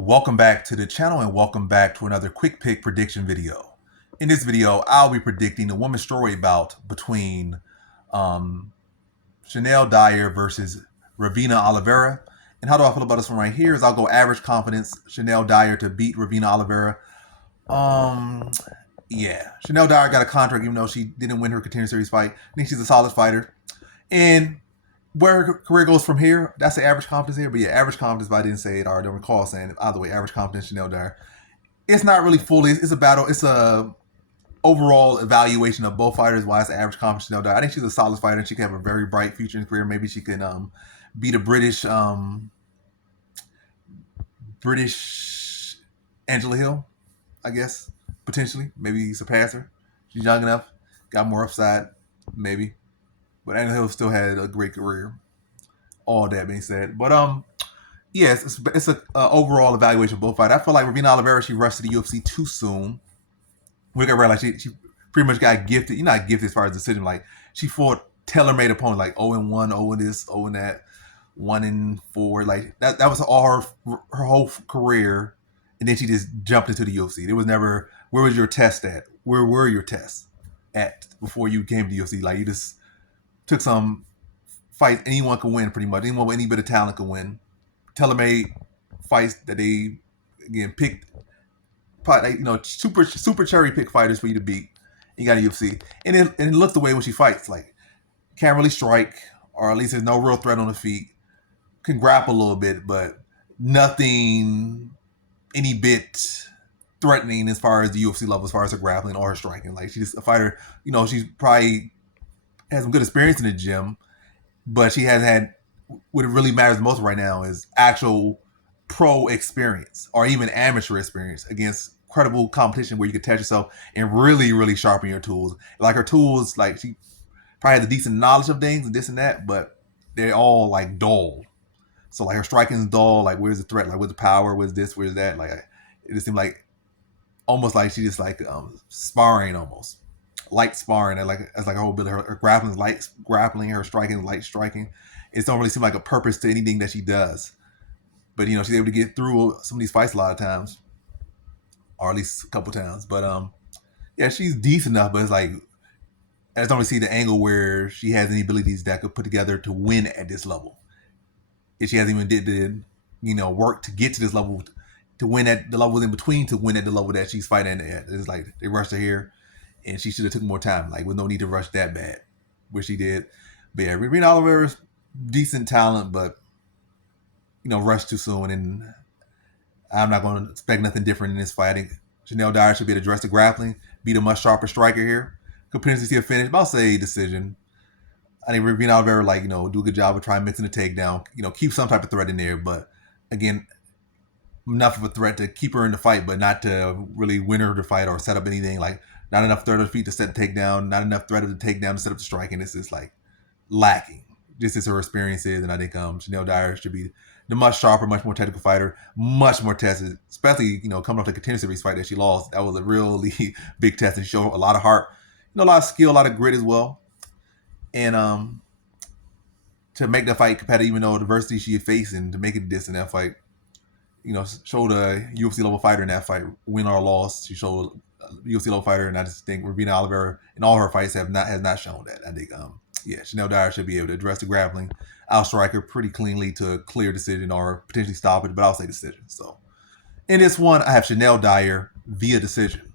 Welcome back to the channel and welcome back to another quick pick prediction video. In this video, I'll be predicting the women's strawweight bout between Shanelle Dyer versus Ravena Oliveira. And how do I feel about this one right here is I'll go average confidence, Shanelle Dyer to beat Ravena Oliveira. Yeah, Shanelle Dyer got a contract even though she didn't win her Contender Series fight. I think she's a solid fighter. And where her career goes from here, that's the average confidence here. But yeah, average confidence, but I didn't say it or I don't recall saying it. Either way, average confidence, Shanelle Dyer. It's not really fully, it's a battle. It's a overall evaluation of both fighters. Why it's average confidence, Shanelle Dyer. I think she's a solid fighter and she can have a very bright future in career. Maybe she can beat a British Angela Hill, I guess, potentially. Maybe surpass her. She's young enough, got more upside, maybe. But Angela Hill still had a great career. All that being said, but yes, it's a overall evaluation of both fighters. I feel like Ravena Oliveira, she rushed to the UFC too soon. We got realize she pretty much got gifted. You're not gifted as far as decision. Like she fought tailor-made opponents like 0-1, 0 this, 0 that, 1-4. Like that was all her whole career, and then she just jumped into the UFC. There was never where was your test at? Where were your tests at before you came to the UFC? Like you just took some fights anyone can win, pretty much. Anyone with any bit of talent can win. Tailor-made fights that they again picked, probably super cherry pick fighters for you to beat. You got a UFC, and it looks the way when she fights, like can't really strike, or at least there's no real threat on the feet. Can grapple a little bit, but nothing any bit threatening as far as the UFC level, as far as her grappling or her striking. Like she's a fighter, she's probably has some good experience in the gym, but she has had what really matters most right now is actual pro experience or even amateur experience against credible competition where you can test yourself and really, really sharpen your tools. Like her tools, like she probably has a decent knowledge of things and this and that, but they're all like dull. So like her striking is dull. Like where's the threat? Like where's the power? Where's this? Where's that? Like it just seemed like almost like she just like sparring almost. Light sparring, as like a whole bit of her grappling is light grappling, her striking is light striking. It don't really seem like a purpose to anything that she does. But she's able to get through some of these fights a lot of times, or at least a couple times. But yeah, she's decent enough. But it's like I just don't really see the angle where she has any abilities that could put together to win at this level. If she hasn't even did the work to get to this level, to win at the level in between, to win at the level that she's fighting at. It's like they rushed her here. And she should have took more time, like with no need to rush that bad, which she did. But yeah, Ravena Oliveira's decent talent, but rushed too soon. And I'm not going to expect nothing different in this fight. I think Shanelle Dyer should be able to address the grappling, beat a much sharper striker here. Could potentially see a finish, but I'll say decision. I think Ravena Oliveira, do a good job of trying mixing the takedown. Keep some type of threat in there, but again, enough of a threat to keep her in the fight, but not to really win her the fight or set up anything. Like not enough threat of the feet to set the takedown, not enough threat of the takedown to set up the striking. This is like lacking. Just as her experience is, and I think Shanelle Dyer should be the much sharper, much more technical fighter, much more tested, especially coming off the Contender Series fight that she lost. That was a really big test and she showed a lot of heart, a lot of skill, a lot of grit as well. And to make the fight competitive, even though the adversity she faced, and to make it this in that fight, showed a UFC level fighter in that fight, win or loss. She showed a UFC level fighter, and I just think Ravena Oliveira in all her fights has not shown that. I think yeah, Shanelle Dyer should be able to address the grappling, outstrike her pretty cleanly to a clear decision or potentially stop it, but I'll say decision. So in this one, I have Shanelle Dyer via decision.